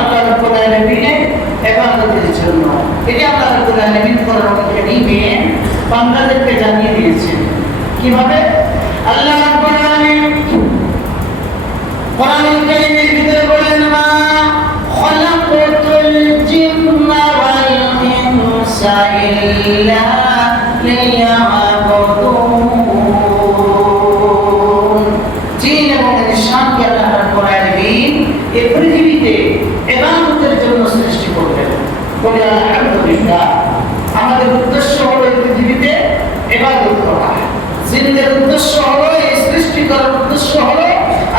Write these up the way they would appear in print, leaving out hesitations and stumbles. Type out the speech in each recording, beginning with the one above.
আল্লাহ রাব্বুল আলামিনের ইবাদতের জন্য। এটা আল্লাহ রাব্বুল আলামিন কোরআন কারীমে বান্দাদেরকে জানিয়ে দিয়েছেন। কিভাবে? আল্লাহ রাব্বুল আলামিন কোরআন কারীমের ভিতরে বলেন, মা খালাকাতুল জিন্না ওয়াল ইনসা ইল্লা লিয়াবুদুন। জিন এবং ইনসানকে আল্লাহ রাব্বুল আলামিন এই পৃথিবীতে ইবাদতের জন্য সৃষ্টি করলেন। বলে আলহামদুলিল্লাহ, আমাদের উদ্দেশ্য হলো এই পৃথিবীতে ইবাদত করা। জিনদের উদ্দেশ্য হলো, এই সৃষ্টি করার উদ্দেশ্য হলো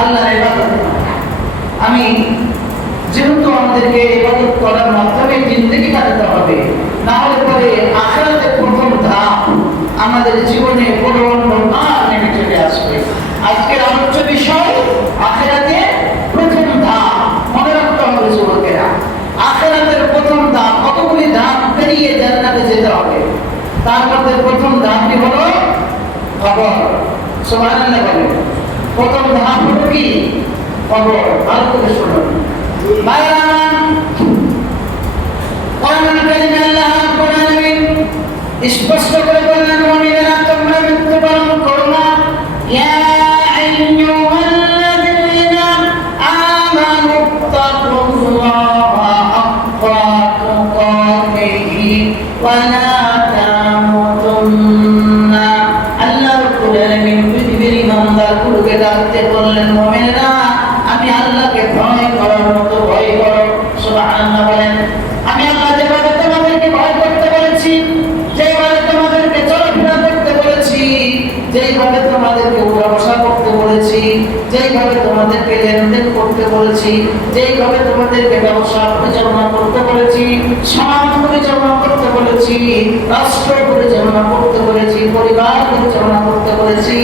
আল্লাহর ইবাদত করা। আমি যেহেতু আমাদেরকে ইবাদত করার মাধ্যমে জিন্দেগি কাটাতে হবে, না হলে পরে আখিরাতের প্রথম ধাপ আমাদের জীবনে বড় অন্ধকার নেমে চলে আসবে। আজকের আলোচ্য বিষয় আখিরাতে প্রথম ধাপ। মনে রাখতে হবে যুবকেরা, আখিরাতের প্রথম ধাপ, কতগুলি ধাপ পেরিয়ে জান্নাতে যেতে হবে। তার মধ্যে প্রথম ধাপটি হলো কবর। সুবহানাল্লাহ বলেন। প্রথম ধাপ হলো কি? কবর। ভালো করে শুনুন। কোরআন কারীমে আল্লাহ রাব্বুল আলামিন স্পষ্ট করে বললেন, মুমিনেরা তোমরা মৃত্যুবরণ করো না। ইয়া আইয়ুহাল্লাযীনা আমানু তাকুল্লাহা হাক্কা তুকাতিহি ওয়া লা তামুতুন্না। আল্লাহ রাব্বুল আলামিন পৃথিবীর ইমানদারগুলোকে ডাকতে বললেন, মুমিনেরা আমি আল্লাহকে ভয় করার মতো ভয় করো। সুবহানাল্লাহ বলেন। আমি আল্লাহ যেভাবে তোমাদেরকে ভয় করতে বলেছি, যেভাবে তোমাদেরকে চলাফেরা করতে বলেছি, যেভাবে তোমাদেরকে উঠা বসা করতে বলেছি, যেভাবে তোমাদেরকে লেনদেন করতে বলেছি, যেভাবে তোমাদেরকে ব্যবসা পরিচালনা করতে বলেছি, সমাজ পরিচালনা করতে বলেছি, রাষ্ট্র পরিচালনা করতে বলেছি, পরিবার পরিচালনা করতে বলেছি,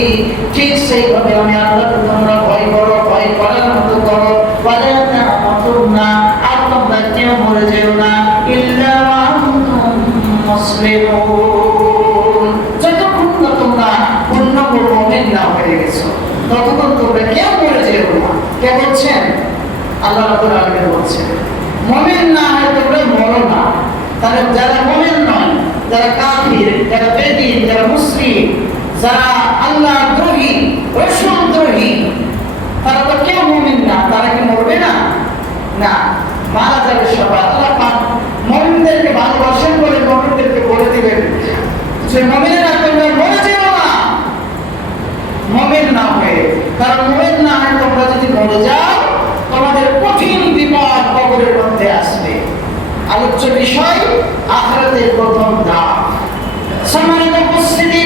ঠিক সেইভাবে আমি আল্লাহকে তোমরা ভয় করো, ভয় করার মতো করো। ওয়ালা তামুতুন্না, আর তোমরা কেউ মরে যেও না, ইল্লা ওয়া আনতুম মুসলিমুন। যতক্ষণ না তোমরা পূর্ণাঙ্গ মুমিন না হয়ে গেছো, ততক্ষণ তোমরা কেউ মরে যেও না। কে বলছেন? আল্লাহ রাব্বুল আলামিন বলছেন। মুমিন না হয়ে তোমরা মরো না। তাহলে যারা মুমিন নয়, যারা কাফির, যারা বেদীন, যারা মুশরিক, যারা আল্লাহ দ্রোহী, রাসূল দ্রোহী, তারা তো কেউ মুমিন না। তারা কি মরবে না? না, মারা যাবে সবাই। আল্লাহ পাক মুমিনদেরকে ভালোবাসেন বলে মুমিনদেরকে বলে দিবেন যে মুমিনেরা তোমরা মরে যেও না মুমিন না হয়ে। কারণ মুমিন না হয়ে তোমরা যদি মরে যাও, তোমাদের কঠিন বিপদ কবরের মধ্যে আসবে। আলোচ্য বিষয় আখিরাতের প্রথম ধাপ। সম্মানিত উপস্থিতি,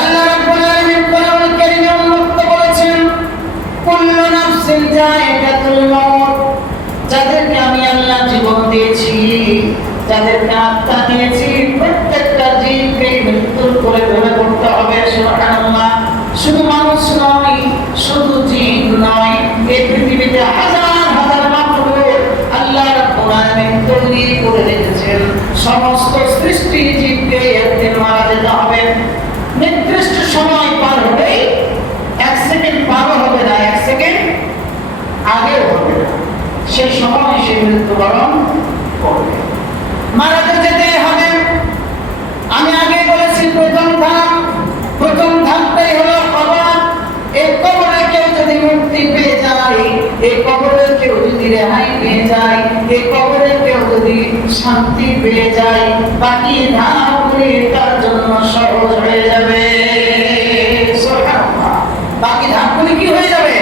আল্লাহ রাব্বুল আলামিন কোরআন কারীমে উল্লেখ করেছেন, কুল্লু নাফসিন যায়িকাতুল মাউত। যাদেরকে আমি আল্লাহ জীবন দিয়েছি, যাদেরকে আত্মা দিয়েছি, প্রত্যেকটা জীবকে মৃত্যুর করে ধরে করতে হবে। সুবহানাল্লাহ। শুধু মানুষ নয়, শুধু জিন নয়, এই পৃথিবীতে হাজার হাজার মাখলুক আল্লাহ রাব্বুল আলামিন তৈরি করে রেখেছেন। সমস্ত সৃষ্টি জীবকে একদিন মারা যেতে হবে। নির্দিষ্ট সময় পার হলেই, এক সেকেন্ড পার হবে না, এক সেকেন্ড আগেও হবে না, সেই সময় সে মৃত্যুবরণ করবে। মারা যেতে হবে। আমি আগে বলেছি প্রথম ধাপটাই হলো কবর। এই কবরে কেউ যদি মুক্তি পেয়ে যায়, এই কবরে কেউ যদি রেহাই পেয়ে যায়, এই কবরে কেউ যদি শান্তি পেয়ে যায়, বাকি ধাপগুলি তার জন্য সহজ হয়ে যাবে। সুবহানাল্লাহ। বাকি ধাপগুলি কি হয়ে যাবে?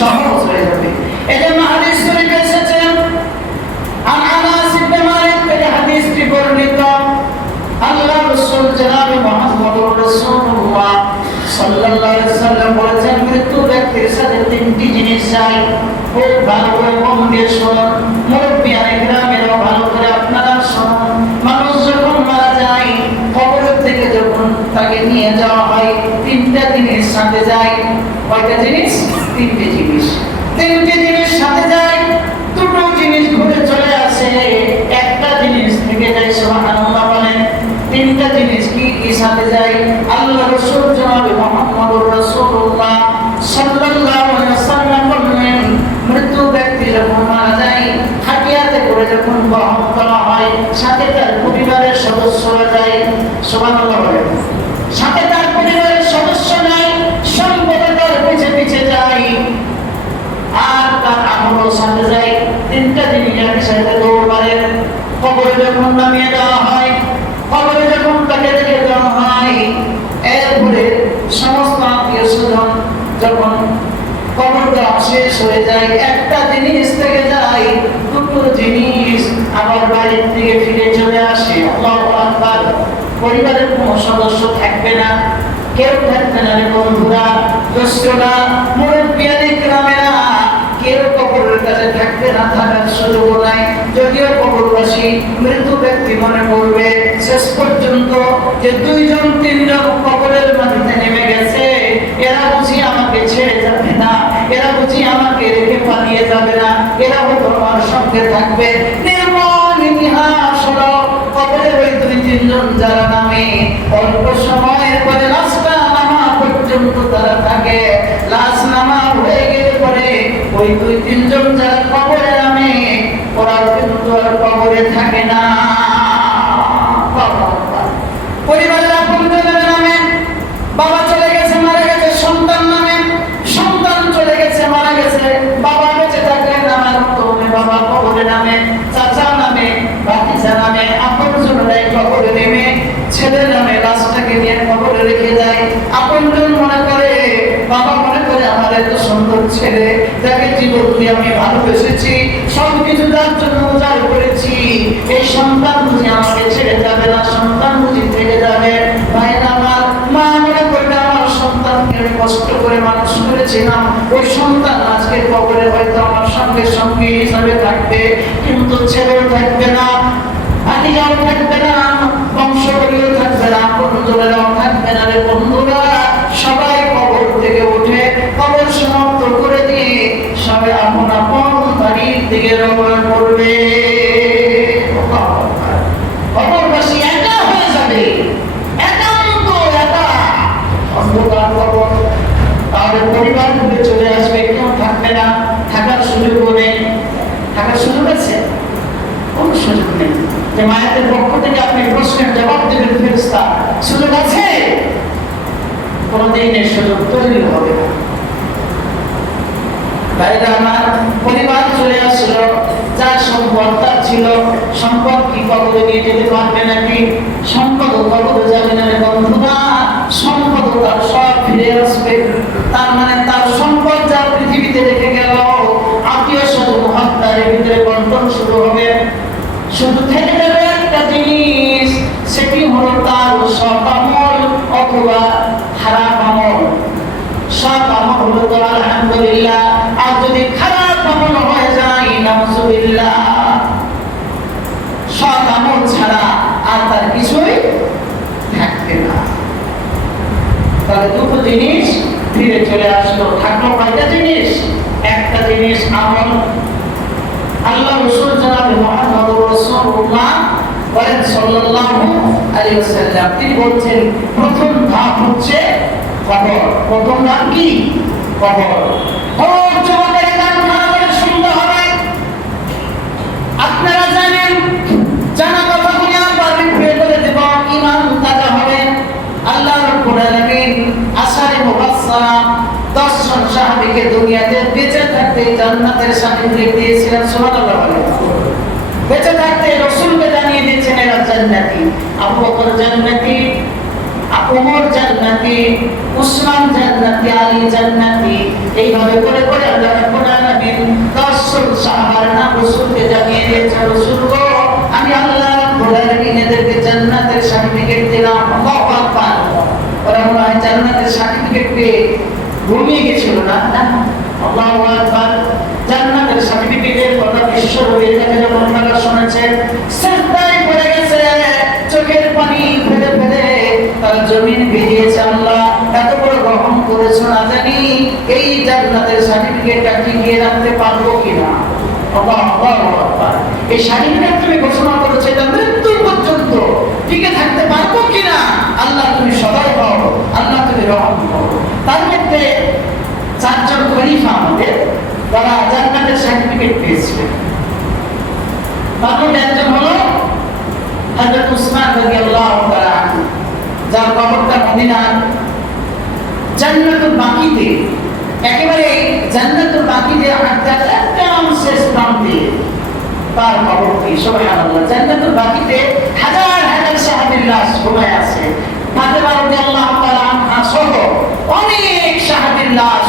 সহজ হয়ে যাবে। এটা হাদিস শরীফে এসেছে, আনাস ইবনে মালিক থেকে হাদিসটি বর্ণিত। আল্লাহ রাসূল জনাব মুহাম্মদুর রাসূলুল্লাহ সাল্লাল্লাহু আলাইহি ওয়াসাল্লাম বলেছেন, মৃত্যু ব্যক্তির সাথে তিনটি জিনিস চাই। খুব ভালো করে মন দিয়ে শুনুন, মুরব্বিয়ানে গ্রামেরও ভালো করে আপনারা শুনুন। মানুষ যখন মারা যায়, কবর থেকে যখন তাকে নিয়ে যাওয়া হয়, তিনটা জিনিস সাথে যায়। কয়টা জিনিস? তিনটে জিনিস। তিনটে জিনিস সাথে যায়, দুটো জিনিস ঘুরে চলে আসে, একটা জিনিস থেকে যায়। সুবহানাল্লাহ বলেন। তিনটা জিনিস কি কি সাথে যায়? আল্লাহ রাসূল জনাব মুহাম্মদুর রাসূলুল্লাহ সাল্লাল্লাহু আলাইহি ওয়াসাল্লাম বলেন, মৃত্যু ব্যক্তি যখন মারা যায়, বহন করা হয়, সাথে তার পরিবারের সদস্যরা যায়। সুবহানাল্লাহ বলেন। সাথে তার পরিবারের সদস্য নাই, সম্পদ তার পিছে পিছে যায়, আর তার আমলও সাথে যায়। তিনটা জিনিস একসাথে দৌড় মারেন। কবরে যখন নামিয়ে দেওয়া হয়, কবরে যখন তাকে রেখে দেওয়া হয়, এরপরে সমস্ত আত্মীয় স্বজন যখন কবর দেওয়া শেষ হয়ে যায়, একটা জিনিস থেকে যায়, দুটো জিনিস আবার বাড়ির দিকে ফিরে চলে আসে। আল্লাহু আকবার। পরিবারের কোনো সদস্য থাকবে না, কেউ থাকবে না রে বন্ধুরা, দোস্তরা, মুরব্বিয়ানে গ্রামেরা, কেউ কবরের কাছে থাকবে না, থাকার সুযোগ নাই। যদিও কবরবাসী মৃত ব্যক্তি মনে করবে শেষ পর্যন্ত যে দুইজন তিনজন কবরের মাটিতে নেমে গেছে, এরা বুঝি আমাকে ছেড়ে যাবে না, এরা বুঝি আমাকে রেখে পালিয়ে যাবে না, এরা হয়তো আমার সঙ্গে থাকবে। নির্মল ইতিহাস হলো কবরের ওই দুই তিনজন যারা নামে, অল্প সময়ের পরে লাশটা নামা পর্যন্ত তারা থাকে। লাশ নামা হয়ে গেলে পরে ওই দুই তিনজন যারা কবরে নামে, ওরা কিন্তু আর কবরে থাকে না। পরিবারের আপনজনের নামে, বাবা চলে গেছে মারা গেছে, সন্তান নামে, সন্তান চলে গেছে মারা গেছে, বাবা বেঁচে থাকলে নামের মতো বাবা কবরে নামে, চাচা নামে, ভাতিজা নামে, আপনজনরাই কবরে নেমে ছেলের নামে লাশটাকে নিয়ে কবরে রেখে যায়। আপনজন মনে করে, বাবা মনে করে আমার এত সুন্দর ছেলে, যাকে জীবন দিয়ে আমি ভালোবেসেছি, সবকিছু তার জন্য উজাড় করেছি, এই সন্তান বুঝি আমাকে ছেড়ে যাবে না, সন্তান বুঝি থেকে যাবে। ভাইরা আমার, মা মনে করবে আমার সন্তানকে আমি কষ্ট করে মানুষ করেছিলাম, ওই সন্তান আজকে কবরে হয়তো আমার সঙ্গে সঙ্গী হিসাবে থাকবে, কিন্তু ছেলেও থাকবে না, ভাতিজাও থাকবে না, বংশগড়িও থাকবে না, আপনজনেরাও থাকবে না রে বন্ধুরা। সবাই কবর থেকে উঠে কবর সমাপ্ত করে দিয়ে সবাই আপন আপন বাড়ির দিকে রওনা করবে। কবরবাসী একা হয়ে যাবে, একান্ত একা, অন্ধকার কবর। তাহলে পরিবার ঘুরে চলে আসবে, কেউ থাকবে না, থাকার সুযোগ নেই। থাকার সুযোগ আছে? কোনো সুযোগ নেই। যে মায়াতের পক্ষ থেকে আপনি প্রশ্নের জবাব দেবেন ফেরেশতা, সুযোগ আছে? কোনদিন এর সুযোগ তৈরি হবে না। ভাইরা আমার, পরিবার চলে আসলো, যার সম্পদ তার ছিল, সম্পদ কি কবরে নিয়ে যেতে পারবে নাকি? সম্পদ কবরে যাবে না রে বন্ধুরা, সম্পদ তার সব ফিরে আসবে। তার মানে তার সম্পদ যা পৃথিবীতে রেখে গেল, আত্মীয় স্বজন হত্যার ভিতরে বন্টন শুরু হবে। শুধু থেকে যাবে একটা জিনিস, সেটি হলো তার সৎ আমল অথবা খারাপ আমল। সৎ আমল হলো তো আলহামদুলিল্লাহ, আর যদি খারাপ আমল হয়ে যায় নাউজুবিল্লাহ, সৎ আমল ছাড়া আর তার কিছুই থাকবে না। তাহলে দুটো জিনিস ফিরে চলে আসলো। থাকলো কয়টা জিনিস? একটা জিনিস আমল। আল্লাহ রাসূল জনাবে মুহাম্মদুর রাসূলুল্লাহ বলেন সাল্লাল্লাহু আলাইহি ওয়াসাল্লাম, তিনি বলছেন প্রথম ধাপ হচ্ছে কবর। প্রথম ধাপ কি? কবর। কবর যুবকের গান খারাপের শুনতে হবে। আপনারা জানেন, জানা কথাগুলি আবার রিপিট করে দেব, ঈমান তাজা হবে। আল্লাহ রাব্বুল আলামিন আশারে মুবাশশারা 10 জন সাহাবীকে দুনিয়াতে বেঁচে থাকতে জান্নাতের সার্টিফিকেট দিয়েছিলেন। সুবহানাল্লাহ বলেন। বেঁচে থাকতে রাসূলকে জানিয়ে দিয়েছেন এরা জান্নাতি। আবু বকর জান্নাতি, ওমর জান্নাতি, উসমান জান্নাতি, আলী জান্নাতি। এইভাবে করে করে আল্লাহ রাব্বুল আলামিন 10 জন সাহাবার নাম রাসূলকে জানিয়ে দিয়েছেন। রাসূল গো, আমি আল্লাহ রাব্বুল আলামিন এদেরকে জান্নাতের সার্টিফিকেট দিলাম। আল্লাহু আকবার। ওরা মনে হয় জান্নাতের সার্টিফিকেট পেয়ে ঘুমিয়ে গেছিল না। আল্লাহু আকবার। জান্নাতের সার্টিফিকেটের কথা বিশ্ব নবীর কাছে যখন তারা শুনেছেন, সিজদায় পড়ে গেছে, চোখের পানি ফেলে ফেলে তারা জমিন ভিজিয়েছে। আল্লাহ, এত বড় গ্রহণ করেছো, না জানি এই জান্নাতের সার্টিফিকেটটা টিকিয়ে রাখতে পারবো কিনা। আল্লাহু আকবার। এই সার্টিফিকেট তুমি ঘোষণা করেছো, এটা মৃত্যু পর্যন্ত টিকে থাকতে পারবো কিনা। আল্লাহ তুমি সবাই পাও, আল্লাহ তুমি রহম করো। তার মধ্যে 4 জন খলিফা আমাদের, তারা জান্নাতের সার্টিফিকেট পেয়েছিলেন। তার মধ্যে একজন হলো হযরত উসমান রাদিয়াল্লাহু তাআলা আনহু, যার কবরটা মদিনার জান্নাতুল বাকিতে, একেবারে জান্নাতুল বাকিতে একদম শেষ প্রান্তে তার কবরটি। সুবহানাল্লাহ, জান্নাতুল বাকিতে হাজার হাজার সাহাবীর লাশ ঘুমায় আছে। ফাতেমা রাদিয়াল্লাহু তাআলা আনহা সহ অনেক সাহাবীর লাশ,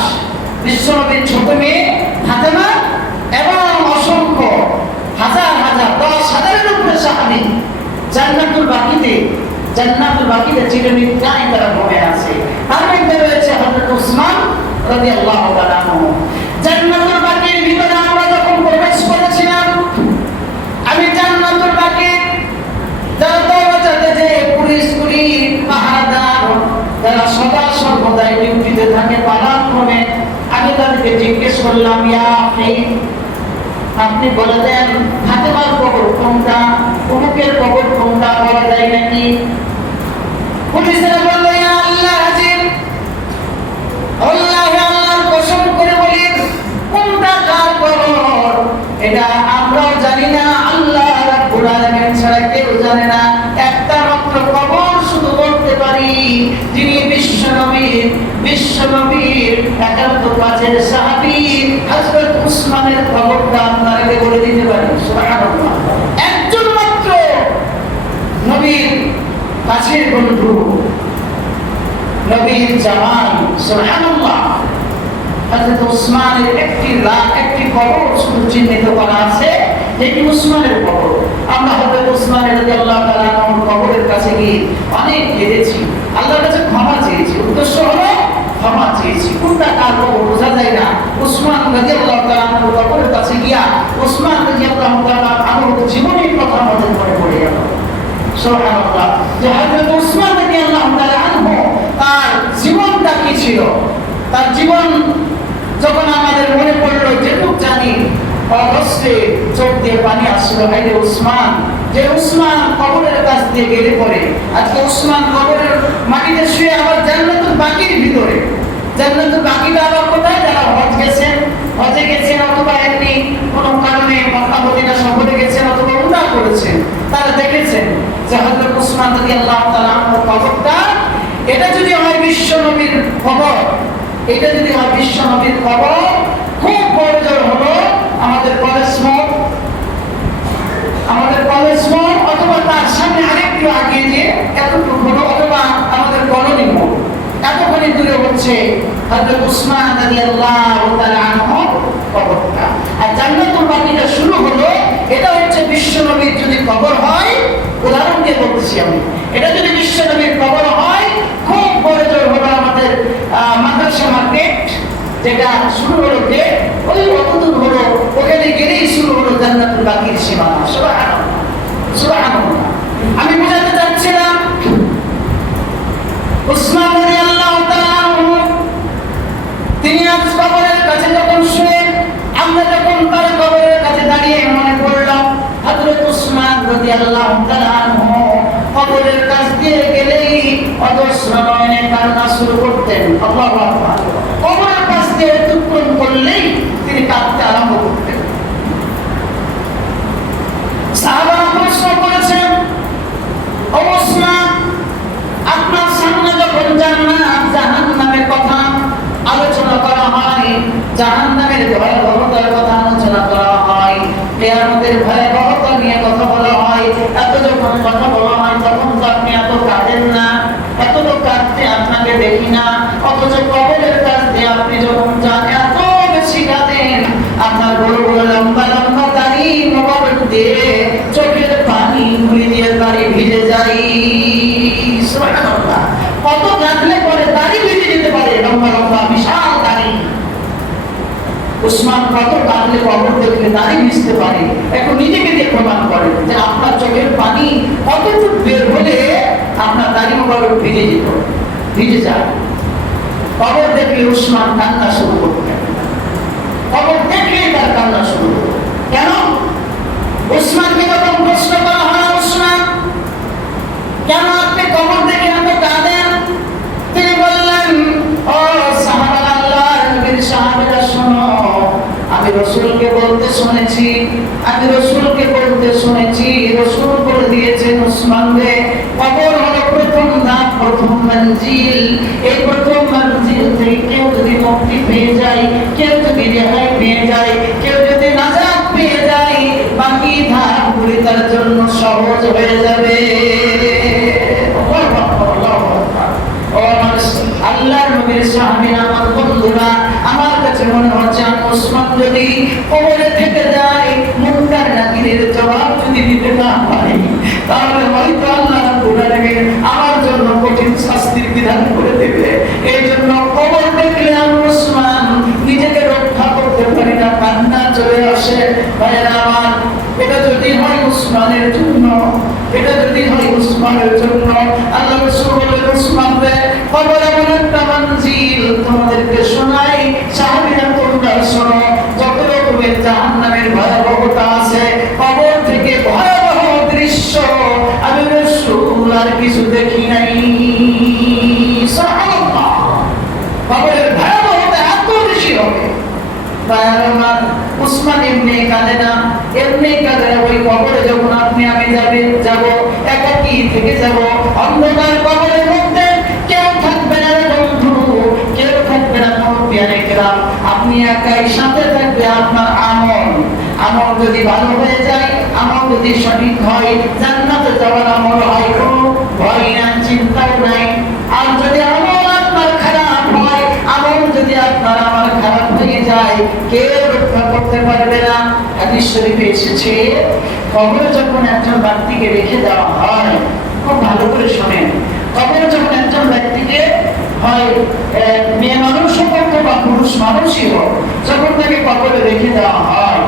বিশ্বনবীর ছোট মেয়ে ফাতেমা এবং অসংখ্য হাজার হাজার 10,000-এর উপরে সাহাবী জান্নাতুল বাকিতে চিরনিদ্রায় তারা ঘুমায় আছে। তার মধ্যে রয়েছে হযরত উসমান রাদিয়াল্লাহু তাআলা আনহু। জান্নাতুল বাকির ভিতরে আমরা যখন প্রবেশ করেছিলাম, আমি জান্নাতুল বাকির যারা দরজাতে যে পুলিশ পাহারাদার, যারা সদা সর্বদাই ডিউটিতে থাকে পালাক্রমে, আমি তাদেরকে জিজ্ঞেস করলাম, ইয়া আখি, আপনি বলে দেন ফাতেমার কবর কোনটা, অমুকের কবর কোনটা, বলা যায় নাকি? পুলিশেরা বলল, ইয়া আল্লাহ হাজির, আল্লাহর কসম করে বলি কোনটা কার কবর এটা আমরাও জানি না, আল্লাহ রাব্বুল আলামিন ছাড়া কেউ জানে না। একটা মাত্র কবর শুধু বলতে পারি, যিনি বিশ্বনবীর একান্ত কাছের সাহাবী হযরত উসমানের কবরটা আপনাকে বলে দিতে পারি। সুবহানাল্লাহ, একজন মাত্র নবীর কাছের বন্ধু, নবীর জামাল। সুবহানাল্লাহ, হযরত উসমানের একটি কবর শুধু চিহ্নিত করা আছে, যেটি উসমানের কবর। আমরা হযরত উসমান রাদিয়াল্লাহু তাআলা আনহুর কবরের কাছে গিয়ে অনেক কেঁদেছি, আল্লাহর কাছে ক্ষমা চেয়েছি। উদ্দেশ্য হলো ক্ষমা চেয়েছি। কোনটা কার কবর বোঝা যায় না। উসমান রাদিয়াল্লাহু তাআলা আনহুর কবরের কাছে গিয়া উসমান রাদিয়াল্লাহু তাআলা আনহুর জীবনের কথা আমাদের পড়ে গেল। সুবহানাল্লাহ, যে হযরত উসমান রাদিয়াল্লাহু তাআলা আনহু তার জীবনটা কি ছিল, তার জীবন যখন আমাদের মনে পড়লো, যেটুক জানি অবশ্যই চোখ দিয়ে পানি আসলো। হায়রে উসমান, যে উসমান কবরের কাছ দিয়ে গেলে পরে আজকে উসমান কবরের মাটিতে শুয়ে আবার জান্নাতুল বাকির ভিতরে। জান্নাতুল বাকিটা আবার কোথায়? যারা হজে গেছেন অথবা এমনি কোনো কারণে মক্কা মদিনা সফরে গেছেন অথবা উমরা করেছেন, তারা দেখেছেন যে হযরত উসমান রাদিয়াল্লাহু তাআলা আনহুর কবরটা, এটা যদি হয় বিশ্ব নবীর কবর, এটা যদি হয় বিশ্ব নবীর কবর, খুব বড় জোর হলো আমাদের কলেজ মোড় অথবা তার সামনে আরেকটু আগে যে এতটুকু হলো, অথবা আমাদের কলোনি মোড়, এতখানি দূরে হচ্ছে হযরত উসমান রাদিয়াল্লাহু তাআলা আনহুর কবরটা। আর জান্নাতুল বাকিটা শুরু হলো, এটা হচ্ছে বিশ্ব নবীর যদি কবর হয়, উদাহরণ দিয়ে বলতেছি আমি, এটা যদি বিশ্ব নবীর কবর হয়, খুব বড় জোর হলো আমাদের মাদ্রাসা মার্কেট, যেটা শুরু হলো গেট, ওই কতদূর হলো, ওখানে গেলেই শুরু হলো জান্নাতুল বাকির সীমানা। সুবহানাল্লাহ, সুবহানাল্লাহ। আমি বোঝাতে চাচ্ছিলাম, উসমান রাদিয়াল্লাহু তাআলা আনহু তিনি আজ কবরের কাছে যখন শুয়ে, আমরা যখন তার কবরের কাছে দাঁড়িয়ে মনে পড়লাম হযরত উসমান রাদিয়াল্লাহু তাআলা আনহু কবরের কাছ দিয়ে গেলেই অজস্র নয়নে কান্না শুরু করতেন। আল্লাহু আকবার। কবরের কাছ দিয়ে অতিক্রম করলেই তিনি কাঁদতে আরম্ভ করতেন। সাহাবারা প্রশ্ন করেছেন, ও উসমান, আপনার সামনে যখন জান্নাত জাহান্নামের কথা আলোচনা করা হয়, জাহান্নামের ভয়াবহতার কথা আলোচনা করা হয়, কিয়ামতের ভয়াবহতা নিয়ে কথা বলা হয়, এত যখন কথা বলা হয় তখন তো আপনি এত কাঁদেন না, এত তো কাঁদতে আপনাকে দেখি না, অথচ কবরের কাছ দিয়ে আপনি যখন যান এত বেশি কাঁদেন। আপনার বড় বড় লম্বা লম্বা দাড়ি মোবারক দিয়ে চোখের পানি মুড়ি দিয়ে দাড়ি ভিজে যায়। সুবহানাল্লাহ, কত কাঁদলে পরে দাড়ি ভিজে যেতে পারে, লম্বা লম্বা বিশাল দাড়ি। উসমান কত কাঁদলে কবর দেখলে দাড়ি ভিজতে পারে। এখন নিজেকে দিয়ে প্রমাণ করেন যে আপনার চোখের পানি কতটুকু বের হলে আপনার দাড়ি মোবারক ভিজে যায়। কবর দেখলে উসমান কান্না শুরু করতেন, কবর দেখলেই তার কান্না শুরু করত। কেন? উসমানকে যখন প্রশ্ন করা হয়, উসমান কেন আপনি কবর দেখে এত কাঁদেন? তিনি বললেন, ও সাহাবারা, আল্লাহর নবীর সাহাবীরা, শোনো, আমি রাসূলকে বলতে শুনেছি, আমি রাসূলকে বলতে শুনেছি, রাসূল বলে দিয়েছেন উসমান রে, কবর হলো প্রথম ধাপ, প্রথম মঞ্জিল। এই প্রথম মঞ্জিল থেকে কেউ যদি মুক্তি পেয়ে যায়, কেউ যদি রেহাই পেয়ে যায়, কেউ যদি নাজাত পেয়ে যায়, বাকি ধাপগুলি তার জন্য সহজ হয়ে যাবে। আল্লাহর নবীর সাহাবীরা, আমার বন্ধুরা, আমার কাছে মনে হচ্ছে উসমান যদি কবরে থেকে যায়, মুনকার নাকিরের জবাব যদি দিতে না পারে, তাহলে হয়তো আল্লাহ রাব্বুল আলামিন আমার জন্য কঠিন শাস্তির বিধান করে দেবে। এই জন্য কবর দেখলে আমি উসমান নিজেকে রক্ষা করতে পারি না, কান্না চলে আসে। ভাইয়েরা আমার, এটা যদি হয় উসমানের জন্য, এটা যদি হয় উসমানের জন্য, আল্লাহ রাসূল বলেন উসমান রে, কবর এমন একটা মঞ্জিল, তোমাদেরকে শোনাই, সাহাবীরা তোমরা শোনো, যত রকমের জাহান্নামের ভয়াবহতা আছে, কবর থেকে ভয়াবহ দৃশ্য আমি রাসূল আর কিছু দেখি নাই। সুবহানাল্লাহ, কবরের ভয়াবহতা এত বেশি হবে। উসমান এমনি কাঁদে না, এমনি কাঁদে না। ওই কবরে যখন আপনি আমি যাব, একাকী থেকে যাব, অন্ধকার কবরের মধ্যে কেউ থাকবে না বন্ধু, কেউ থাকবে না মুরব্বিয়ানেরা, আপনি একাই, সাথে থাকবে আপনার আমল। আমল যদি ভালো হয়ে যায়, আমল যদি সঠিক হয়, জান্নাতে যাওয়ার আমল হয়, কোনো ভয় না, চিন্তাও নাই। আর যদি আমল আপনার খারাপ হয়, আমল যদি আপনার আমার খারাপ হয়ে যায়, কেউ রক্ষা করতে পারবে না। হাদিস শরীফে এসেছে, কবরে যখন একজন ব্যক্তিকে রেখে দেওয়া হয়, খুব ভালো করে শোনেন, কবরে যখন একজন ব্যক্তিকে হয় মেয়ে মানুষ হোক বা পুরুষ মানুষই হোক, যখন তাকে কবরে রেখে দেওয়া হয়,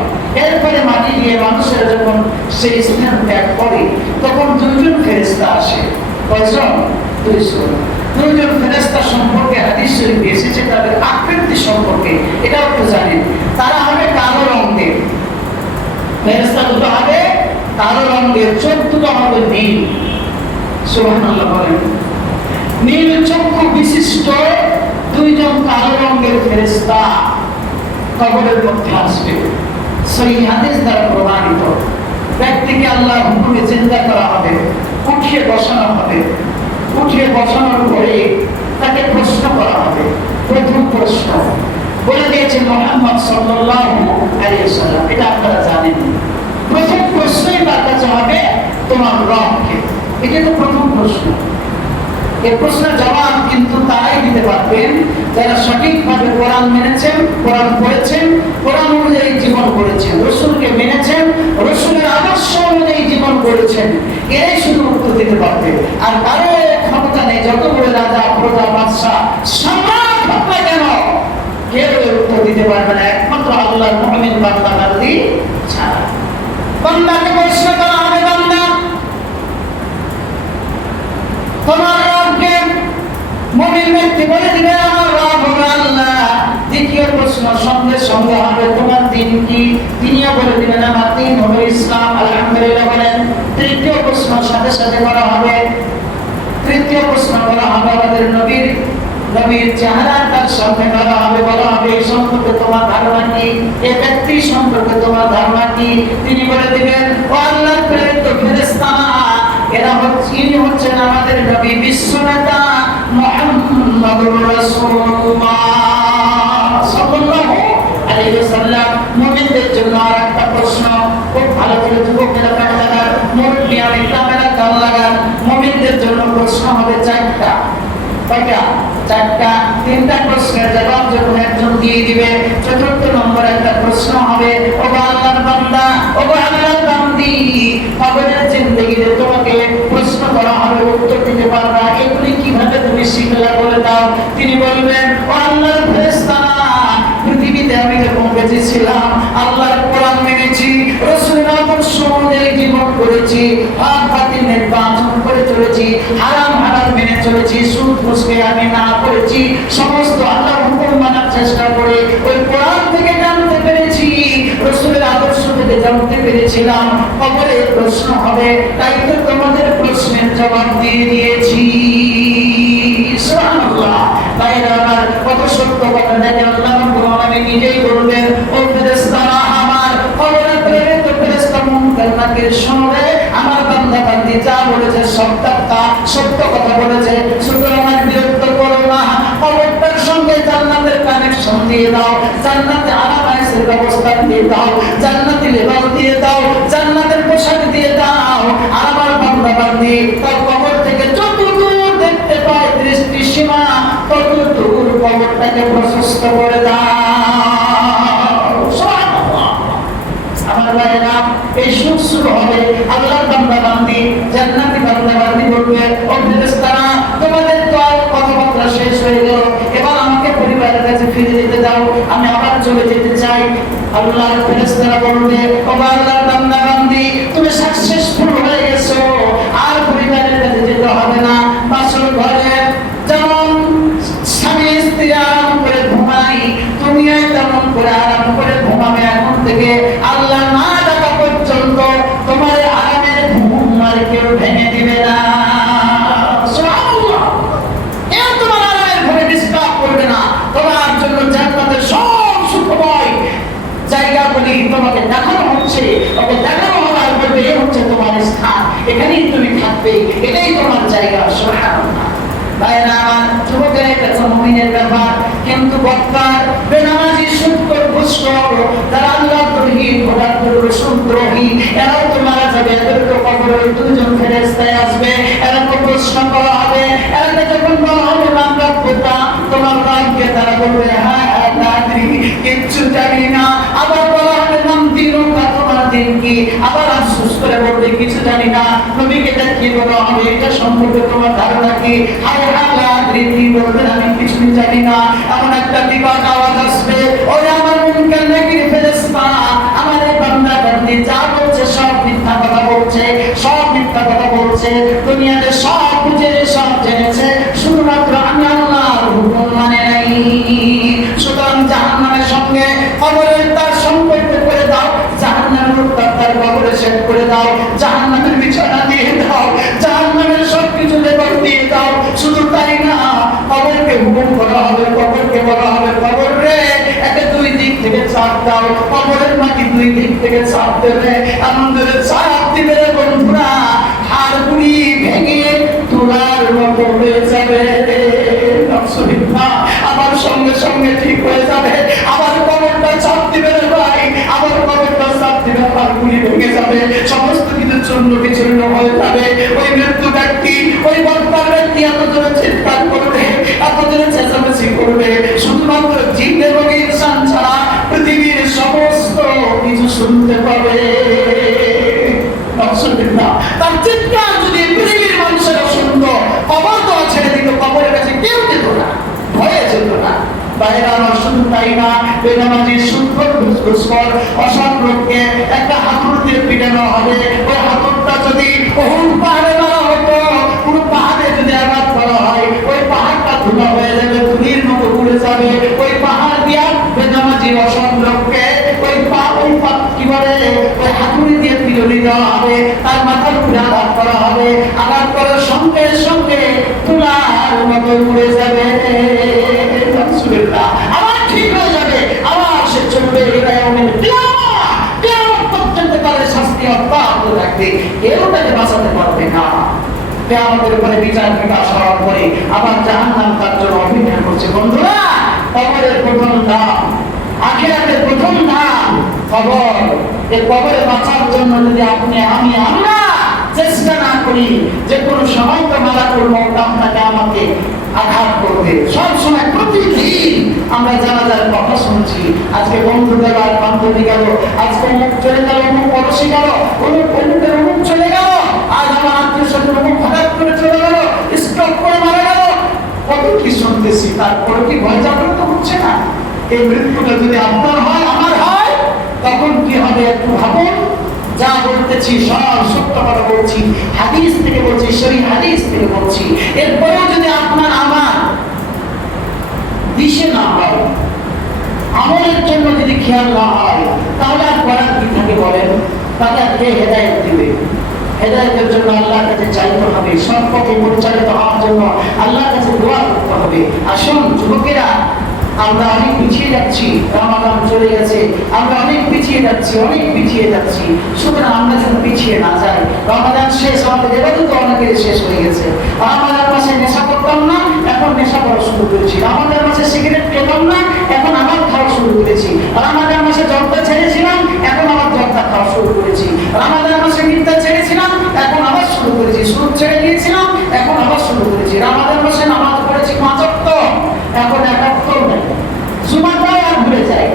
এরপরে মাটি দিয়ে মানুষের যখন সেই স্থান ত্যাগ করে, তখন দুইজন ফেরেশতা আসে। কয়জন? দুইজন ফেরেশতা সম্পর্কে হাদিস শরীফে এসেছে, তাদের আকৃতি সম্পর্কে এটাও একটু জানেন। তারা হবে কালো রঙের ফেরেশতা, দুটো হবে কালো রঙের, চোখ দুটো হবে নীল। সুবহানাল্লাহ বলেন। নীল চক্ষু বিশিষ্ট দুইজন কালো রঙের ফেরেশতা কবরের মধ্যে আসবে। সহিহ হাদিস দ্বারা প্রমাণিত। ব্যক্তিকে আল্লাহর হুকুমে জিন্দা করা হবে, উঠিয়ে বসানো হবে, উঠিয়ে বসানোর পরে তাকে প্রশ্ন করা হবে। প্রথম প্রশ্ন বলে দিয়েছেন মুহাম্মদ সাল্লাল্লাহু আলাইহি ওয়াসাল্লাম, এটা আপনারা জানেন। প্রথম প্রশ্নই তার কাছে হবে তোমার রব কে। এটা তো প্রথম প্রশ্ন। এই প্রশ্নের জবাব কিন্তু তারাই দিতে পারবেন যারা সঠিকভাবে কোরআন মেনেছেন, কোরআন পড়েছেন, কোরআন অনুযায়ী জীবন করেছেন, রাসূলকে মেনেছেন, রাসূলের আদর্শ অনুযায়ী জীবন করেছেন, এরাই শুধু উত্তর দিতে পারবে। আর কারো ক্ষমতা নেই, যত বড় রাজা, প্রজা, বাদশাহ, সম্রাট হোক না কেন, কেউ উত্তর দিতে পারবে না, একমাত্র আল্লাহর মুমিন বান্দা বান্দি ছাড়া। বান্দাকে প্রশ্ন করা হবে, বান্দা তোমার রবকে? মুমিন ব্যক্তি বলে দিবে আমার রব হলো আল্লাহ। দ্বিতীয় প্রশ্ন সঙ্গে সঙ্গে হবে তোমার দিন কি? তিনিও বলে দিবেন আমার দিন হলো ইসলাম, আলহামদুলিল্লাহ বলেন। তৃতীয় প্রশ্ন সাথে সাথে করা হবে, তৃতীয় প্রশ্ন করা হবে আমাদের নবীর চেহারা তার সামনে করা হবে, বলা হবে এই সম্পর্কে তোমার ধারণা কি, এ ব্যক্তি সম্পর্কে তোমার ধারণা কি? তিনি বলে দিবেন ও আল্লাহর প্রেরিত ফেরেশতা, এরা হচ্ছেন আমাদের নবী বিশ্বনেতা মুহাম্মদুর রাসূলুল্লাহ সাল্লাল্লাহু আলাইহি ওয়াসাল্লাম। মুমিনদের জন্য আরেকটা প্রশ্ন, খুব ভালো করে যুবকেরা কানে লাগান, মুরব্বি আমি ক্যামেরা কান লাগান। মুমিনদের জন্য প্রশ্ন হবে চারটা। কয়টা? চারটা। তিনটা প্রশ্নের জবাব যখন একজন দিয়ে দিবে, চতুর্থ নম্বর একটা প্রশ্ন হবে, ও আল্লাহর বান্দা, ও আল্লাহর বান্দি, কবরের জিন্দেগিতে তোমাকে প্রশ্ন করা হবে, উত্তর দিতে পারবা, এগুলি কিভাবে তুমি শিখলা বলে দাও। তিনি বলবেন ও আল্লাহর ফেরেশতা, পৃথিবীতে আমি যখন বেঁচে ছিলাম আল্লাহর কোরআন মেনেছি, রাসূলের আদর্শ অনুযায়ী জীবন করেছি, হক বাতিল নির্বাচন করে চলেছি, হারাম হালাল মেনে চলেছি, সুদ ঘুষকে আমি না করেছি, সমস্ত আল্লাহর হুকুম মানার চেষ্টা করে ওই কোরআন থেকে জানতে পেরেছি, রাসূলের আদর্শ থেকে জানতে পেরেছিলাম। কবরে প্রশ্ন হবে, তাই তো তোমাদের প্রশ্নের জবাব দিয়ে দিয়েছি। সুবহানাল্লাহ। বাইরে আমার কত সত্য কথা জানেন, আল্লাহ রাব্বুল আলামিন নিজেই বলবেন ও ফেরেশতা সত্য কথা বলেছে, সুতরাং আর বিরক্ত করো না। কবরটার সঙ্গে জান্নাতের কানেকশন দিয়ে দাও, জান্নাতে আরামায়েশের ব্যবস্থা দিয়ে দাও, জান্নাতি লেবাস দিয়ে দাও, জান্নাতের পোশাক দিয়ে দাও। আর আমার বান্দা বান্দি তার কবর থেকে যতদূর দেখতে পায় দৃষ্টি সীমা, ততদূর কবরটাকে প্রশস্ত করে দাও। সুবহানাল্লাহ। আমার ভাইরা, এই সুখ শুরু হবে। আল্লাহর বান্দা বান্দি, জান্নাতি বান্দা বান্দি বলবে, ও ফেরেশতারা, তোমাদের তো আর কথাবার্তা শেষ হয়ে গেল, এবার আমাকে পরিবারের কাছে ফিরে যেতে দাও, আমি আবার চলে যেতে চাই। আল্লাহর ফেরেশতারা বলবে, ও আল্লাহর বান্দা বান্দি, তুমি সাকসেসফুল হয়ে গেছো, আর পরিবারের কাছে যেতে হবে না। বাসর ঘরে যেমন স্বামী স্ত্রী আরাম করে ঘুমাই, তুমিও তেমন করে আরাম করে ঘুমাবে। এখন থেকে আল্লাহ না ডাকা পর্যন্ত তোমার আরামের ঘুম আর কেউ ভেঙে দিবে না। সুবহানাল্লাহ। কেউ তোমার আরামের ঘুমে ডিস্টার্ব করবে না। তোমার জন্য জান্নাতের সব সুখময় জায়গাগুলি তোমাকে দেখানো হচ্ছে, ওকে দেখানো হবে, আর বলবে এই হচ্ছে তোমার স্থান, এখানেই তুমি থাকবে, এটাই তোমার জায়গা। সুবহানাল্লাহ। ভাইরা আমার, যুবকের একটা মুমিনের ব্যাপার, কিন্তু বক্তার বেনামাজি সুদখোর ঘুষখোর যারা আল্লাহর তৌহিদ খোদার রাসূলদ্রোহী, এরাও তো মারা যাবে। এদেরকে কবরে দুজন ফেরেশতা আসবে, এরাকে প্রশ্ন করা হবে। এরাকে যখন বলা হবে মান রাব্বুকা, তোমার রবকে, তারা বলবে হ্যাঁ নাদরি, কিচ্ছু জানি না। আবার বলা হবে মান দীনুকা, তোমার দিন কি? আবার আফসোস করে বলবে কিছু জানি না। নবীকে দেখিয়ে বলা হবে এটা সম্পর্কে তোমার ধারণা কি? আমি কিছুই জানি না। এমন একটা বিকট আওয়াজ আসবে, ওরে আমার মুনকার নাকির ফেরেশতা, আমার এই বান্দা বান্দি যা বলছে সব মিথ্যা কথা বলছে, সব মিথ্যা কথা বলছে। দুনিয়াতে সব বুঝে সব জেনেছে, শুধুমাত্র আমি আল্লাহর হুকুম মানে নাই। সুতরাং জাহান্নামের সঙ্গে কবরের তার সম্পর্ক করে দাও, জাহান্নামের তার কবরে সেট করে দাও, জাহান্নামের বিছানা দিয়ে দাও, জাহান্নামের সবকিছু লেবাস দিয়ে দাও। শুধু তাই না, কবরকে হুকুম করা হবে, কবরকে বলা হবে কবর রে, একে দুই দিক থেকে চাপ দাও, কবরের মাটি দুই দিক থেকে চাপ দেবে। এমন করে চাপ দিবে রে বন্ধুরা, হাড়গুড়ি ভেঙে তুলার মতো হয়ে যাবে। আবার সঙ্গে সঙ্গে ঠিক হয়ে যাবে। আবার কবরটা চাপ দিবে রে ভাই, আবার কবরটা চাপ দিবে, হাড়গুড়ি ভেঙে যাবে, সমস্ত কিছু চূর্ণ বিচূর্ণ হয়ে যাবে। ওই মৃত্যু ব্যক্তি, ওই বক্তার ব্যক্তি এত জোরে চিৎকার করবে, এত জোরে চেঁচামেচি করবে, শুধুমাত্র জিন এবং ইনসান ছাড়া পৃথিবীর সমস্ত কিছু শুনতে পাবে। তার চিৎকার যদি পৃথিবীর মানুষেরা শুনতো, কবর তো ছেড়ে দিত, কবরের কাছে কেউ যেত না, ভয়ে যেত না। বাইরে আমার শুধু তাই না, বেনামাজি সুদখোর ঘুষখোর অসৎ লোককে একটা হাতুড় দিয়ে পিটানো হবে। ওই হাতুড়টা যদি উহুদ পাহাড়ে মারা হতো, পুরো পাহাড়ে যদি আঘাত করা হয়, ওই পাহাড়টা ধুলা হয়ে যাবে, ধুলির মতো উড়ে যাবে। ওই পাহাড় দিয়া বেনামাজি অসৎ লোককে কি বলে, ওই হাতুড়ি দিয়ে পিটুনি দেওয়া হবে, তার মাথার উপরে আঘাত করা হবে। আঘাত করার সঙ্গে সঙ্গে তুলার মতো উড়ে যাবে, আবার ঠিক হয়ে যাবে, আবার সে চলবে। পর্যন্ত তাদের শাস্তি অব্যাহত থাকবে, কেউ তাকে বাঁচাতে পারবে না। কিয়ামতের উপরে বিচার বিকাশ হওয়ার পরে আবার জাহান্নাম তার জন্য অপেক্ষা করছে। বন্ধুরা, কবরের প্রথম ধাপ, আখিরাতের প্রথম ধাপ কবর। এই কবরে বাঁচার জন্য যদি আপনি আমি আমরা চেষ্টা না করি, যে কোনো সময় তো মালাকুল মউত আপনাকে আমাকে আঘাত করবে। সব সময় প্রতিদিন আমরা জানাজার কথা শুনছি, আজকে বন্ধু গেল, আর বান্ধবী গেল, আজকে অমুক চলে গেল, অমুক পড়োশি গেল, অমুকের অমুক চলে গেল, আজ আমার আত্মীয় স্বজন অমুক হঠাৎ করে চলে গেল, স্ট্রোক করে মারা গেল। কত কি শুনতেছি, তারপরে কি ভয় জাগ্রত হচ্ছে না? এই মৃত্যুটা যদি আপনার হয়, আমার হয়, তখন কি হবে একটু ভাবুন। যা বলতেছি সব সত্য কথা বলছি, হাদিস থেকে বলছি, সহিহ হাদিস থেকে বলছি। এরপরেও যদি আপনার আমার দিশে না হয়, আমলের জন্য যদি খেয়াল না হয়, তাহলে আর করার কি থাকে বলেন? তাহলে আর কে হেদায়েত দিবে? হেদায়েতের জন্য আল্লাহর কাছে চাইতে হবে, সৎ পথে পরিচালিত হওয়ার জন্য আল্লাহর কাছে দোয়া করতে হবে। আসুন যুবকেরা, আমরা অনেক পিছিয়ে যাচ্ছি, রমাদান চলে গেছে, আমরা অনেক পিছিয়ে যাচ্ছি, অনেক পিছিয়ে যাচ্ছি। সুতরাং আমরা যেন পিছিয়ে না যাই। রমাদান শেষ, আমাদের এবাদত অনেকের শেষ হয়ে গেছে। রমাদান মাসে নেশা করতাম না, এখন নেশা করা শুরু করেছি। রমাদান মাসে সিগারেট খেতাম না, এখন আবার খাওয়া শুরু করেছি। রমাদান মাসে জর্দা ছেড়েছিলাম, এখন আবার জর্দা খাওয়া শুরু করেছি। রমাদান মাসে মিথ্যা ছেড়েছিলাম, এখন আবার শুরু করেছি। সুদ ছেড়ে দিয়েছিলাম, এখন আবার শুরু করেছি। রমাদান মাসে নামাজ পড়েছি 5 ওয়াক্ত, এখন 1 ওয়াক্ত নেই। জুমাটাও আর ভুলে যায়।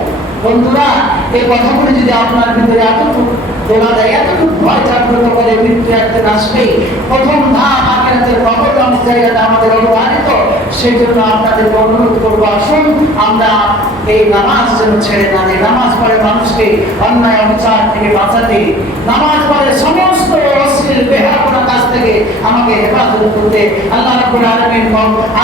বন্ধুরা, এই কথাগুলি যদি আপনার ভিতরে এতটুকু তোলা দেয়, এতটুকু ভয় জাগ্রত করে মৃত্যু একদিন আসবে, প্রথম ধাপ আখিরাতের কবরগামী জায়গাটা আমাদের অবধারিত। সেই জন্য আপনাদের অনুরোধ করবো, আসুন আমরা এই নামাজ যেন ছেড়ে না দিই। নামাজ পড়ে মানুষকে অন্যায় অবিচার থেকে বাঁচাতে, নামাজ পড়ে সমস্ত অশ্লীল বেহায়াপনা কাজ থেকে আমাকে হেফাজত করতে। আল্লাহ রাব্বুল আলামিন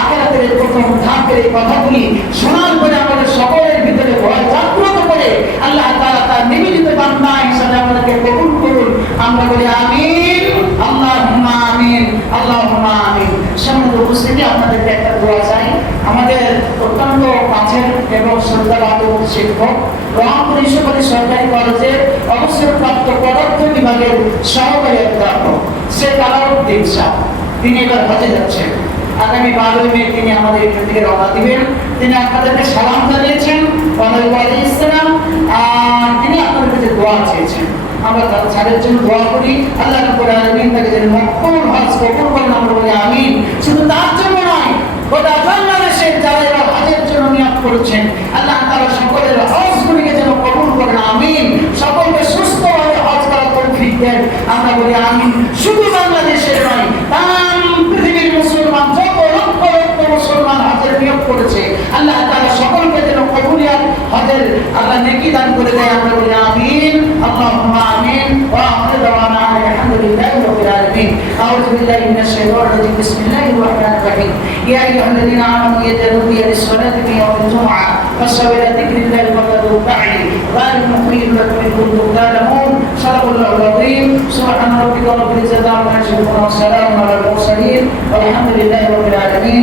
আখিরাতের প্রথম ধাপের এই কথাগুলি শোনার পরে আমাদের সকলের ভিতরে ভয় জাগ্রত করে আল্লাহ তাআলা তার নিবেদিত বান্দা হিসেবে আমাদেরকে কবুল করুন। আমরা বলি আমিন, আল্লাহুম্মা আমিন, আল্লাহুম্মা আমিন। সম্মানিত উপস্থিতি, আপনাদেরকে একটা দোয়া চাই। আমাদের অত্যন্ত কাছের এবং শ্রদ্ধাভাজন শিক্ষক, রহমপুর ঈশ্বরী সরকারি কলেজের অবসরপ্রাপ্ত পদার্থ বিভাগের সহকারী অধ্যাপক শেখ আলাউদ্দিন শাহ, তিনি এবার হজে যাচ্ছেন। আগামী 12 মে তিনি আমাদের এখান থেকে রওনা দিবেন। তিনি আপনাদেরকে সালাম জানিয়েছেন, ওয়ালাইকুম আসসালাম। তিনি আপনাদের কাছে দোয়া চেয়েছেন। আমরা তাদের জন্য দোয়া করি, আল্লাহ রাব্বুল আলামিন তাকে যেন মকবুল হজ কবুল করেন। আমরা বলি আমিন। শুধু তার জন্য নয়, গোটা বাংলাদেশের যারা এবার হজের জন্য নিয়োগ করেছেন, আল্লাহ তাআলা সকলের হজগুলিকে যেন কবুল করেন। আমিন। সকলকে সুস্থভাবে হজ করার তৌফিক দেন। আমরা বলি আমিন। শুধু বাংলাদেশের নয়, তাম পৃথিবীর মুসলমান যত লক্ষ লক্ষ মুসলমান হজের নিয়োগ করেছে, আল্লাহ তাআলা সকলকে যেন কবুলিয়াত হজের আল্লাহ নেকি দান করে দেয়। আমরা বলি আমিন, আল্লাহুম্মা আমিন। ওয়া আখিরু দাওয়ানা আলহামদুলিল্লাহি রাব্বিল আলামিন। আউযু বিল্লাহি মিনাশ শাইতানির রাজিম। বিসমিল্লাহির রাহমানির রাহিম। ইয়া আইয়ুহাল্লাযীনা আমানু ইয়াতালু বিস-সালাতি ফি ইয়াউমিল জুমআহ ফাসআউ ইলা যিকরিল্লাহি ওয়া তাদউ তা'আলি যালিকুম খায়রুল লাকুম ইন কুনতুম ta'lamun। সাল্লাল্লাহু আলাইহি সুবহান রাব্বিকা রাব্বিল ইজ্জাতি আম্মা ইয়াসিফুন ওয়া সালাmun আলাল মুরসালিন ওয়ালহামদুলিল্লাহি রাব্বিল আলামিন।